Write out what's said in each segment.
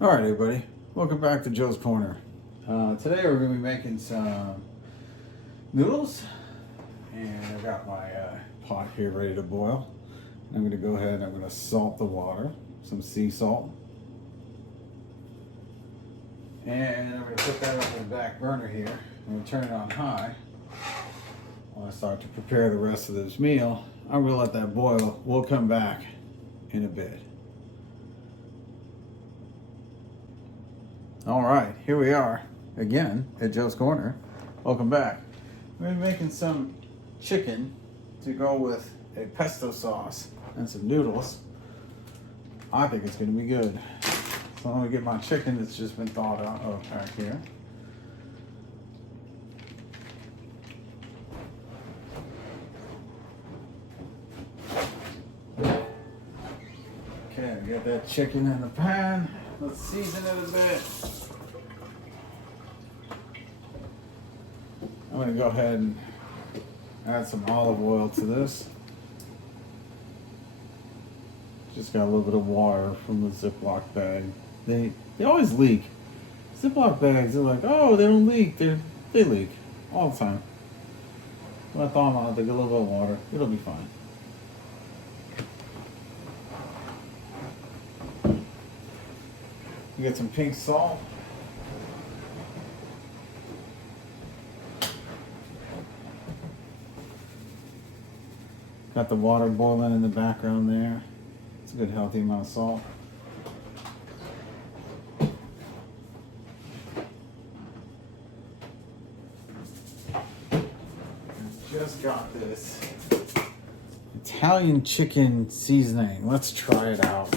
All right, everybody. Welcome back to Joe's Corner. Today we're going to be making some noodles, and I've got my pot here ready to boil. I'm going to go ahead and I'm going to salt the water, some sea salt, and I'm going to put that on the back burner here. I'm going to turn it on high while I start to prepare the rest of this meal. I'm going to let that boil. We'll come back in a bit. All right, here we are again at Joe's Corner. Welcome back. We're making some chicken to go with a pesto sauce and some noodles. I think it's going to be good. So I'm going to get my chicken that's just been thawed out back here. Okay, we got that chicken in the pan. Let's season it a bit. I'm going to go ahead and add some olive oil to this. Just got a little bit of water from the Ziploc bag. They always leak. Ziploc bags, they're like, oh, they don't leak. They leak all the time. When I thaw them out, they get a little bit of water. It'll be fine. You get some pink salt. Got the water boiling in the background there. It's a good healthy amount of salt. Just got this Italian chicken seasoning. Let's try it out.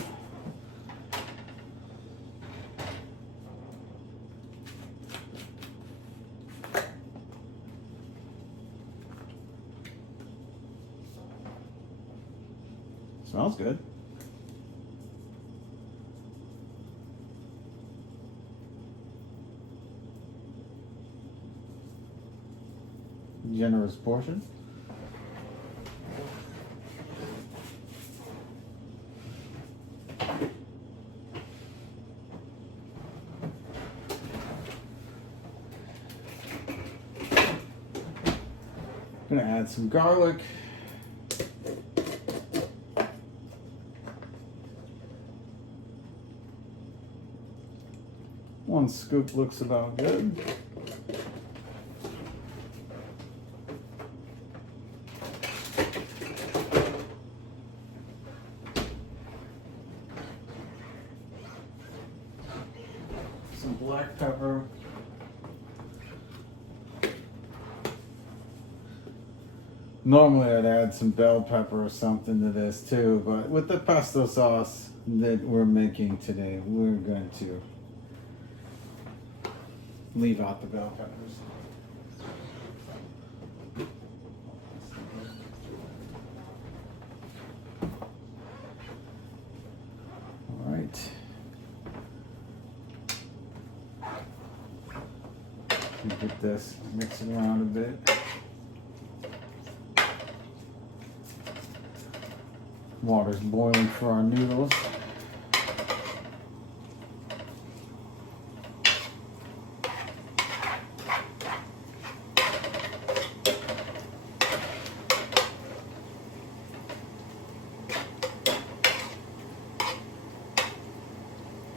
Smells good. Generous portion. Gonna add some garlic. One scoop looks about good. Some black pepper. Normally I'd add some bell pepper or something to this too, but with the pesto sauce that we're making today, we're going to leave out the bell peppers. All right. Get this, mix it around a bit. Water's boiling for our noodles.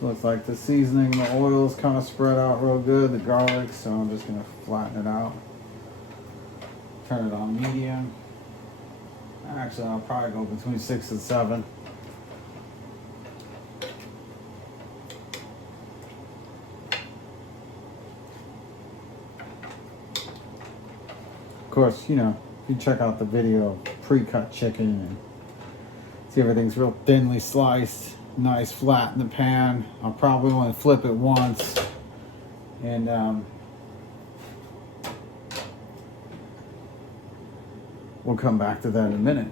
Looks like the seasoning, the oil's kind of spread out real good, the garlic, so I'm just going to flatten it out. Turn it on medium. Actually, I'll probably go between 6 and 7. Of course, you know, if you check out the video of pre-cut chicken and see everything's real thinly sliced. Nice flat in the pan. I'll probably only flip it once, and we'll come back to that in a minute.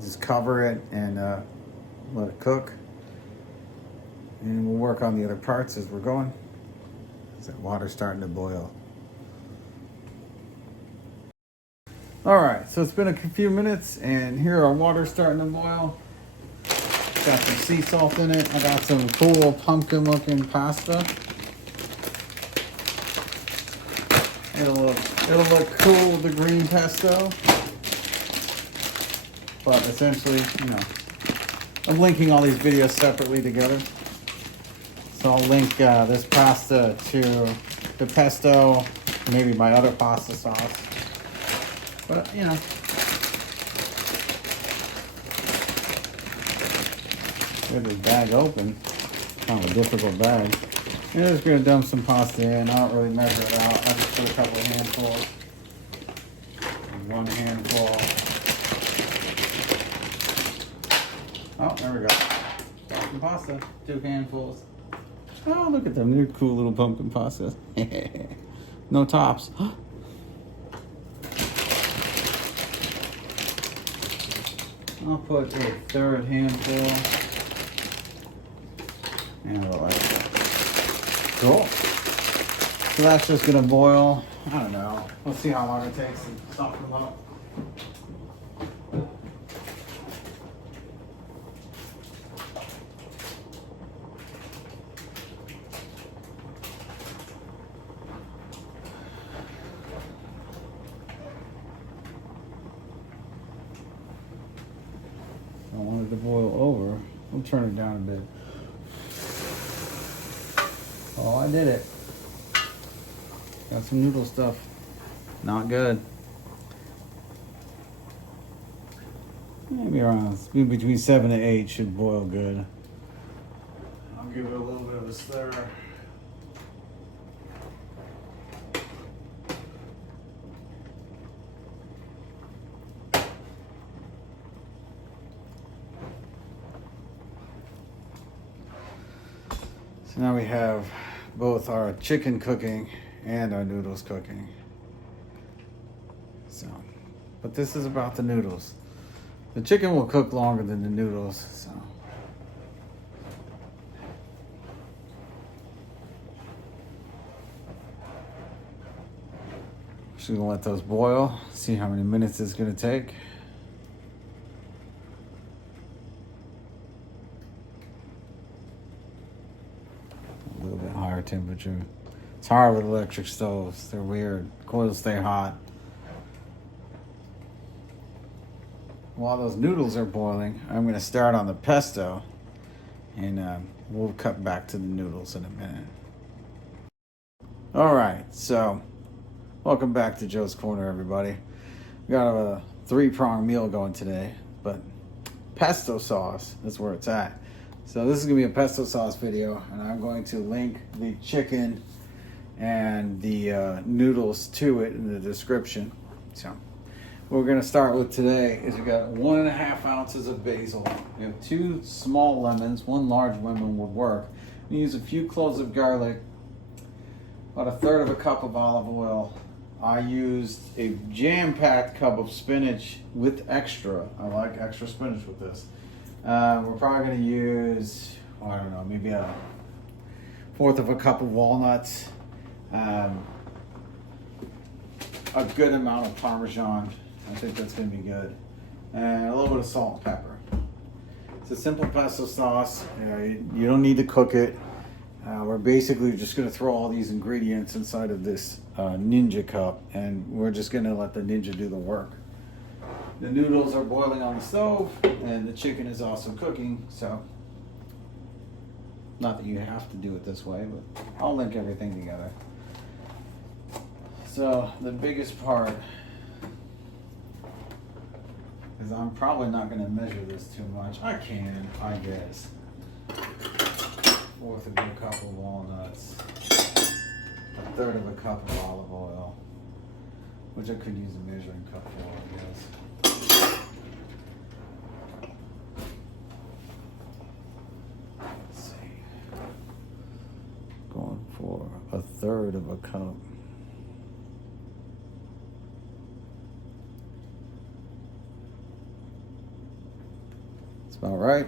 Just cover it and let it cook, and we'll work on the other parts as we're going. That water's starting to boil. All right, so it's been a few minutes, and here our water's starting to boil. got some sea salt in it. I got some cool pumpkin looking pasta. It'll look cool with the green pesto. But essentially, you know, I'm linking all these videos separately together. So I'll link this pasta to the pesto, maybe my other pasta sauce. But, you know, get this bag open. Kind of a difficult bag. I'm just going to dump some pasta in. I don't really measure it out. I just put a couple of handfuls. One handful. Oh, there we go. Pumpkin pasta. 2 handfuls. Oh, look at them. They're cool little pumpkin pastas. No tops. I'll put a 1/3 handful. And a little extra. Cool. So that's just gonna boil. I don't know. We'll see how long it takes to soften them up. I want it to boil over. We'll turn it down a bit. Oh, I did it. Got some noodle stuff. Not good. Maybe around between 7 and 8 should boil good. I'll give it a little bit of a stir. So now we have both our chicken cooking and our noodles cooking. So, but this is about the noodles. The chicken will cook longer than the noodles, so. Just gonna let those boil, see how many minutes it's gonna take. A little bit higher temperature. It's hard with electric stoves. They're weird. Coils stay hot. While those noodles are boiling, I'm going to start on the pesto, and we'll cut back to the noodles in a minute. All right, so welcome back to Joe's Corner, everybody. We got a 3-pronged meal going today, but pesto sauce is where it's at. So this is going to be a pesto sauce video, and I'm going to link the chicken and the noodles to it in the description. So what we're going to start with today is we got 1.5 ounces of basil. We have 2 small lemons. 1 large lemon would work. We use a few cloves of garlic, about 1/3 cup of olive oil. I used a jam-packed cup of spinach with extra. I like extra spinach with this. We're probably going to use, I don't know, maybe 1/4 cup of walnuts. A good amount of Parmesan. I think that's going to be good. And a little bit of salt and pepper. It's a simple pesto sauce. You don't need to cook it. We're basically just going to throw all these ingredients inside of this Ninja cup, and we're just going to let the Ninja do the work. The noodles are boiling on the stove, and the chicken is also cooking, so not that you have to do it this way, but I'll link everything together. So the biggest part is I'm probably not going to measure this too much. I can, I guess. 1/4 cup of walnuts, 1/3 cup of olive oil, which I could use a measuring cup for, I guess. Let's see. Going for 1/3 cup. All right.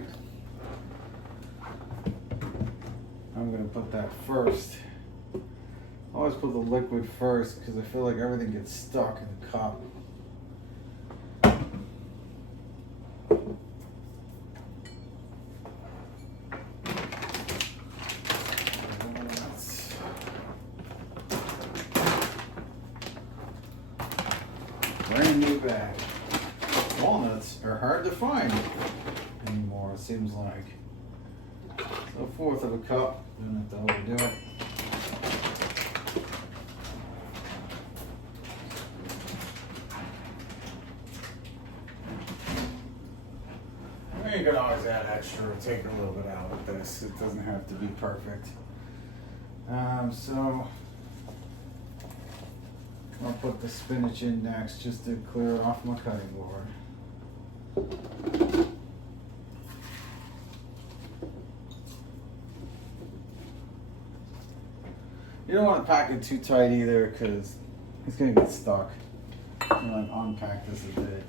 I'm going to put that first. I always put the liquid first because I feel like everything gets stuck in the cup. bag. Walnuts are hard to find anymore, it seems like. So a fourth of a cup, don't have to overdo it. You can always add extra or take a little bit out with this. It doesn't have to be perfect. So I'll put the spinach in next just to clear it off my cutting board. You don't want to pack it too tight either because it's going to get stuck. You like unpack this a bit.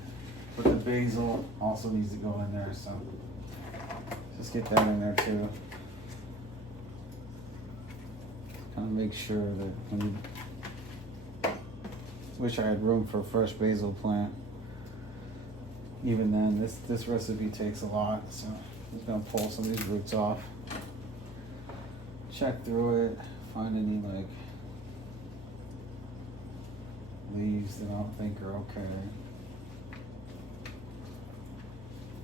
But the basil also needs to go in there, so just get that in there too. Kind of make sure that when you wish I had room for a fresh basil plant. Even then, this recipe takes a lot, so I'm just gonna pull some of these roots off. Check through it, find any like leaves that I don't think are okay.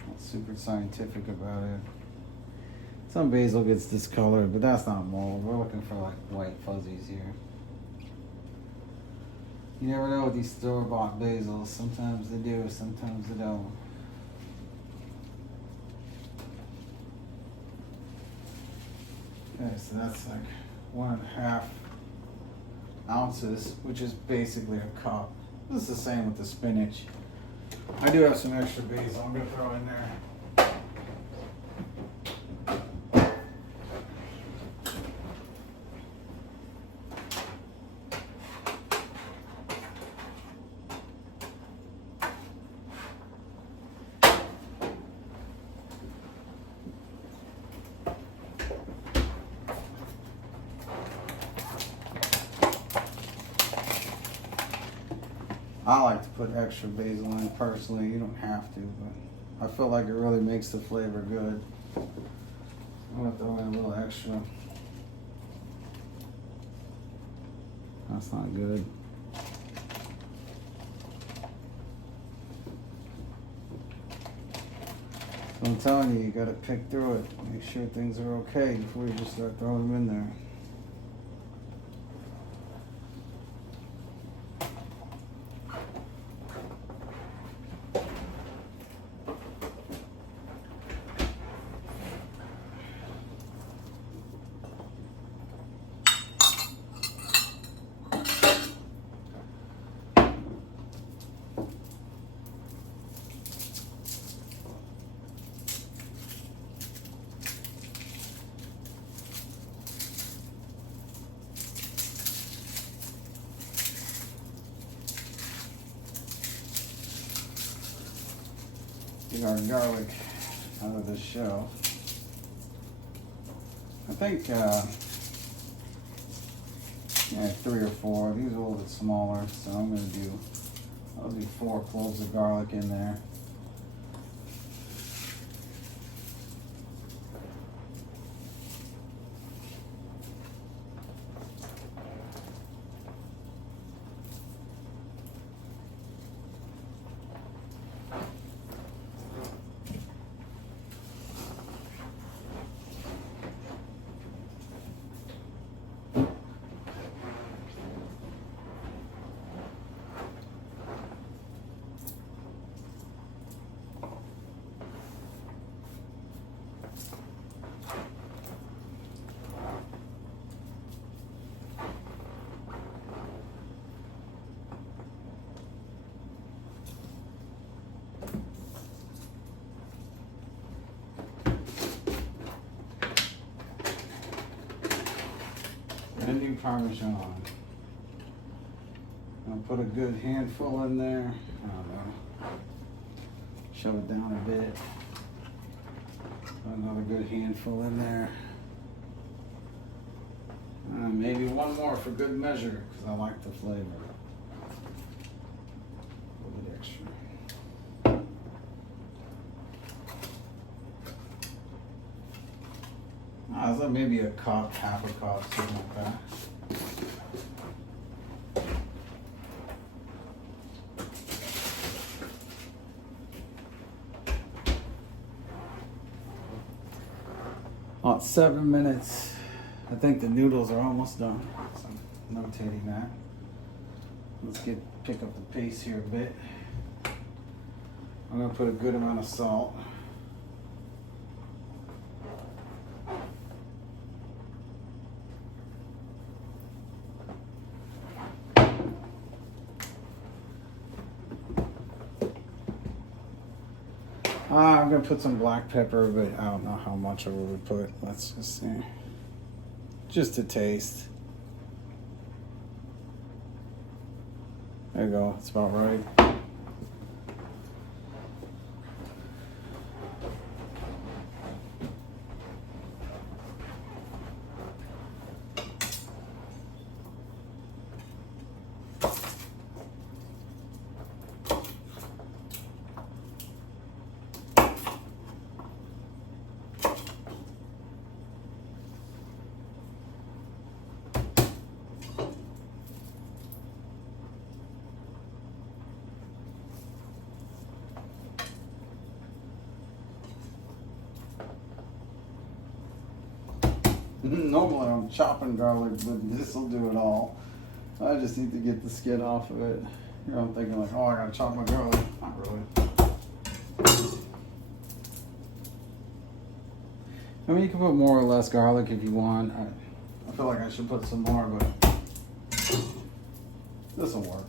Not super scientific about it. Some basil gets discolored, but that's not mold. We're looking for like white fuzzies here. You never know with these store-bought basils. Sometimes they do, sometimes they don't. Okay, so that's like 1.5 ounces, which is basically a cup. This is the same with the spinach. I do have some extra basil I'm gonna throw in there. I like to put extra basil in personally. You don't have to, but I feel like it really makes the flavor good. I'm gonna throw in a little extra. That's not good. So I'm telling you, you gotta pick through it. Make sure things are okay before you just start throwing them in there. Get our garlic out of this shell. I think yeah, 3 or 4. These are a little bit smaller, so I'll do 4 cloves of garlic in there. And new Parmesan. I'll put a good handful in there. I don't know. Shove it down a bit. Put another good handful in there. Maybe one more for good measure, because I like the flavor. A little bit extra. So maybe a cup, half a cup, something like that. About 7 minutes. I think the noodles are almost done. So I'm notating that. Let's pick up the pace here a bit. I'm gonna put a good amount of salt. I'm gonna put some black pepper, but I don't know how much I would put. Let's just see. Just to taste. There you go, it's about right. Normally I'm chopping garlic, but this will do it all. I just need to get the skin off of it. You know, I'm thinking like, oh, I gotta chop my garlic. Not really. I mean, you can put more or less garlic if you want. I feel like I should put some more, but this will work.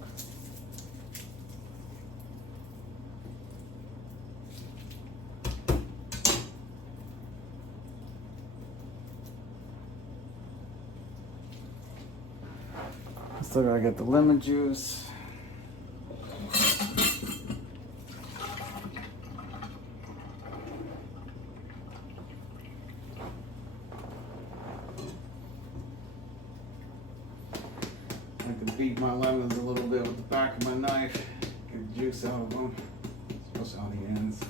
Still gotta get the lemon juice. I can beat my lemons a little bit with the back of my knife, get the juice out of them, especially on the ends.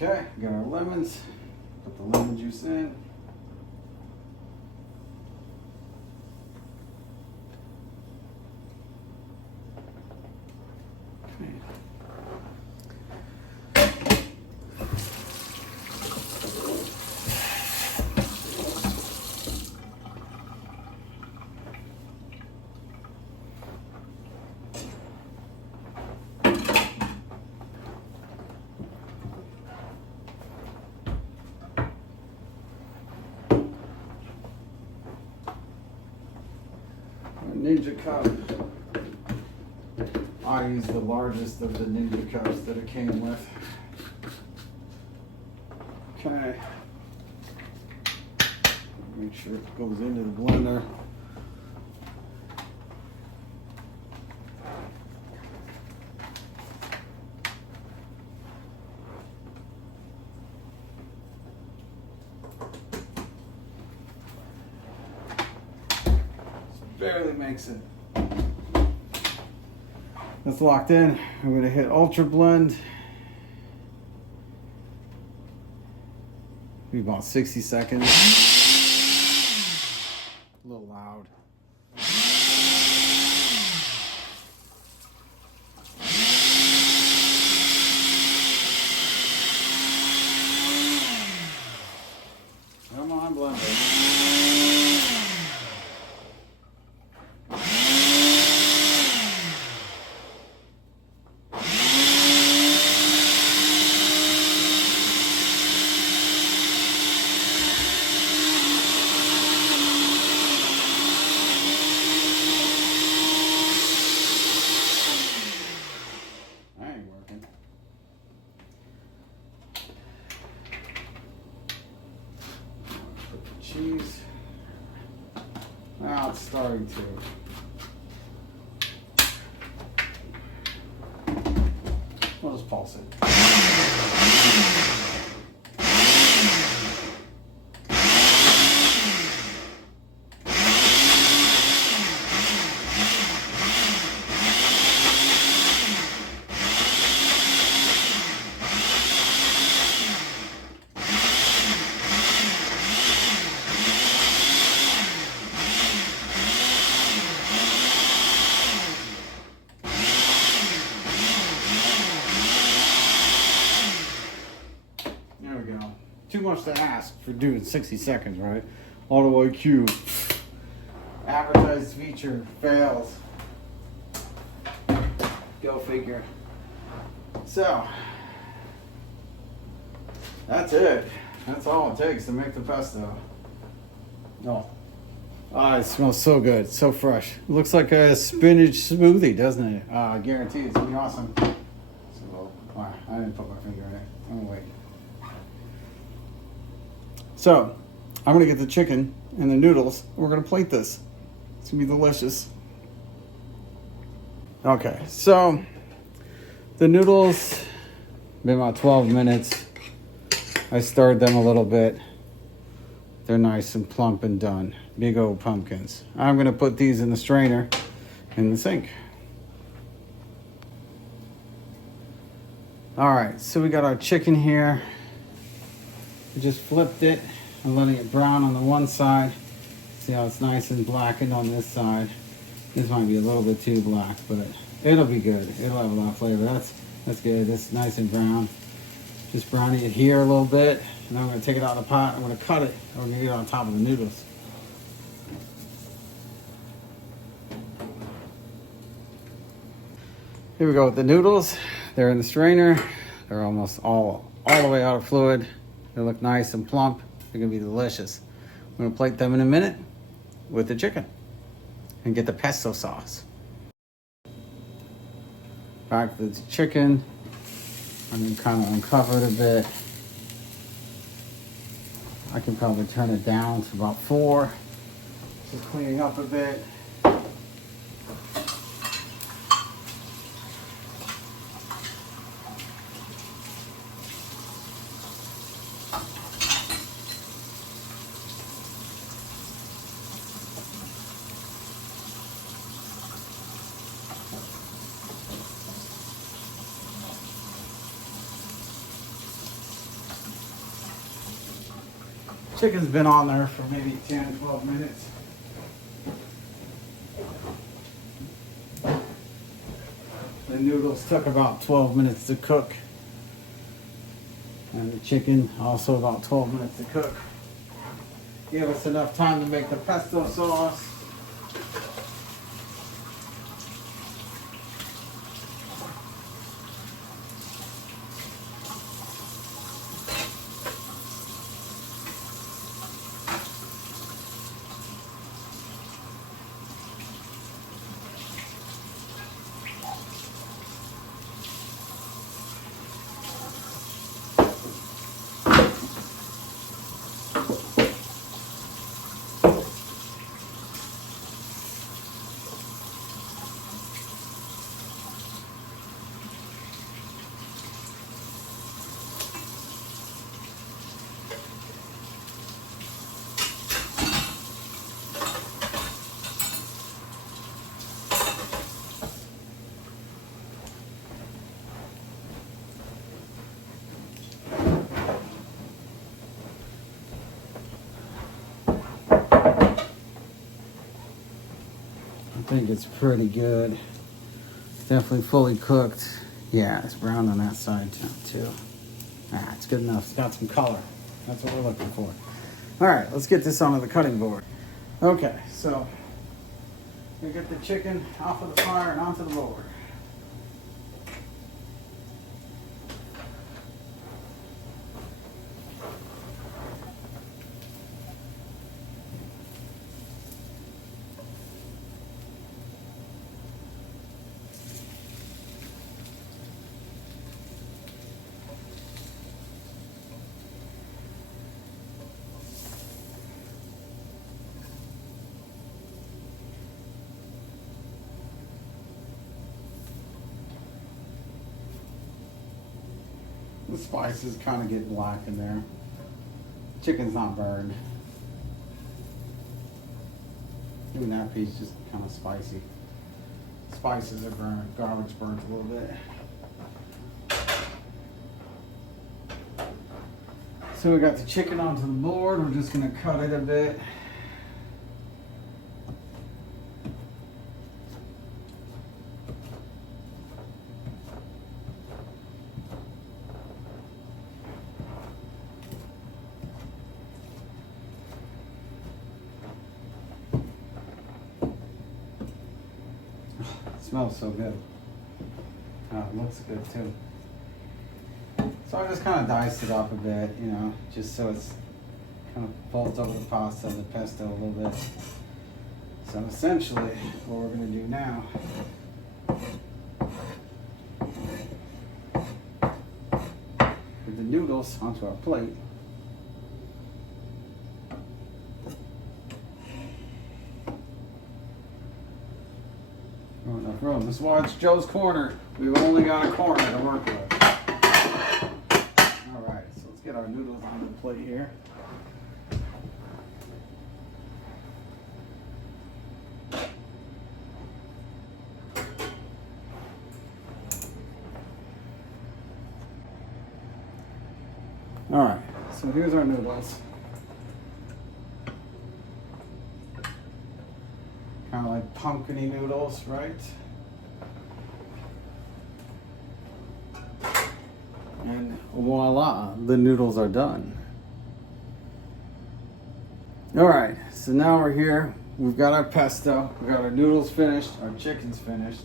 Okay, got our lemons. Put the lemon juice in. Okay. Ninja cup. I use the largest of the Ninja cups that it came with. Okay. Make sure it goes into the blender. Barely makes it. That's locked in. I'm going to hit Ultra Blend. Be about 60 seconds. A little loud. Come on, blender. cheese. Now it's starting to. We'll just pulse it. Too much to ask for doing 60 seconds, right? Auto IQ. Advertised feature fails. Go figure. So, that's it. That's all it takes to make the pesto. Oh. Ah, it smells so good, so fresh. It looks like a spinach smoothie, doesn't it? I guarantee it's gonna be awesome. So, I didn't put my finger in it. I'm gonna wait. So, I'm gonna get the chicken and the noodles. And we're gonna plate this. It's gonna be delicious. Okay, so the noodles been about 12 minutes. I stirred them a little bit. They're nice and plump and done. Big old pumpkins. I'm gonna put these in the strainer in the sink. All right, so we got our chicken here. I just flipped it. I'm letting it brown on the one side. See how it's nice and blackened on this side. This might be a little bit too black, but it'll be good. It'll have a lot of flavor. That's good. It's nice and brown. Just browning it here a little bit. And then I'm going to take it out of the pot. I'm going to cut it. And we're going to get it on top of the noodles. Here we go with the noodles. They're in the strainer. They're almost all the way out of fluid. They look nice and plump. They're gonna be delicious. I'm gonna plate them in a minute with the chicken and get the pesto sauce. Back to the chicken. I'm gonna kind of uncover it a bit. I can probably turn it down to about 4. Just cleaning up a bit. Chicken's been on there for maybe 10, 12 minutes. The noodles took about 12 minutes to cook. And the chicken also about 12 minutes to cook. Give us enough time to make the pesto sauce. I think it's pretty good. It's definitely fully cooked. Yeah, it's brown on that side too. Ah, it's good enough. It's got some color. That's what we're looking for. All right, let's get this onto the cutting board. Okay, so we get the chicken off of the fire and onto the board. spices kind of get black in there. Chicken's not burned. Even that piece just kind of spicy. Spices are burned. Garlic's burnt a little bit. So we got the chicken onto the board. We're just gonna cut it a bit. It smells so good. Oh, it looks good too. So I just kind of diced it up a bit, you know, just so it's kind of folds over the pasta and the pesto a little bit. So essentially, what we're going to do now put the noodles onto our plate. Oh, enough room. This is why it's Joe's Corner. We've only got a corner to work with. Alright, so let's get our noodles on the plate here. Alright, so here's our noodles. Kind of like pumpkin-y noodles, right? And voila, the noodles are done. Alright, so now we're here. We've got our pesto, we got our noodles finished, our chicken's finished,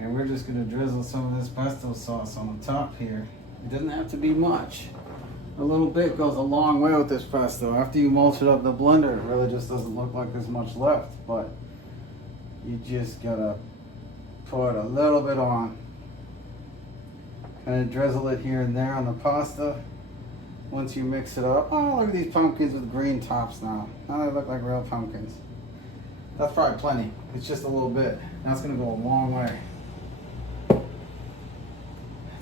and we're just going to drizzle some of this pesto sauce on the top here. It doesn't have to be much. A little bit goes a long way with this pesto. After you mulch it up in the blender, it really just doesn't look like there's much left, but you just gotta put a little bit on. Kind of drizzle it here and there on the pasta. Once you mix it up, oh, look at these pumpkins with green tops now. Now they look like real pumpkins. That's probably plenty. It's just a little bit. That's gonna go a long way.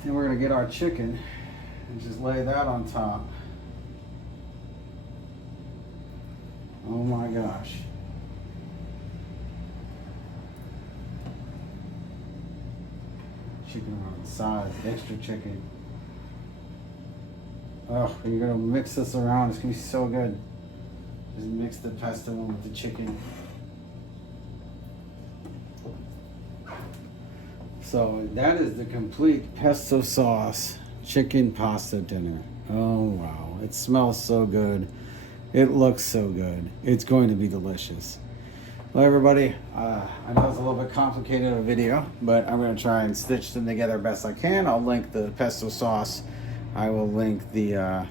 Then we're gonna get our chicken and just lay that on top. Oh my gosh. Chicken on the side, extra chicken. Oh, you're gonna mix this around. It's gonna be so good. Just mix the pesto in with the chicken. So that is the complete pesto sauce chicken pasta dinner. Oh wow, it smells so good. It looks so good. It's going to be delicious. Well, everybody, I know it's a little bit complicated of a video, but I'm going to try and stitch them together best I can. I'll link the pesto sauce. I will link the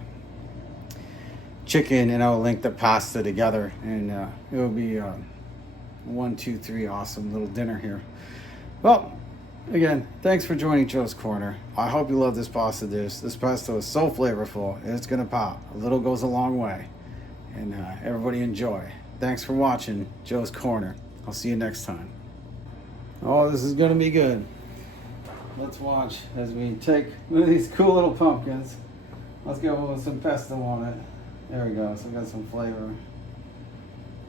chicken, and I'll link the pasta together. And it will be 1, 2, 3 awesome little dinner here. Well, again, thanks for joining Joe's Corner. I hope you love this pasta dish. This pesto is so flavorful. It's going to pop. A little goes a long way. And everybody enjoy. Thanks for watching Joe's Corner. I'll see you next time. Oh, this is gonna be good. Let's watch as we take one of these cool little pumpkins. Let's go with some pesto on it. There we go, so we got some flavor.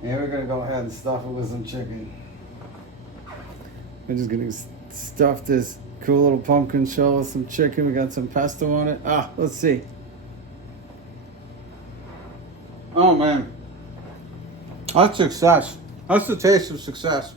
And we're gonna go ahead and stuff it with some chicken. We're just gonna stuff this cool little pumpkin shell with some chicken. We got some pesto on it. Ah, let's see. Oh man. That's success. That's the taste of success.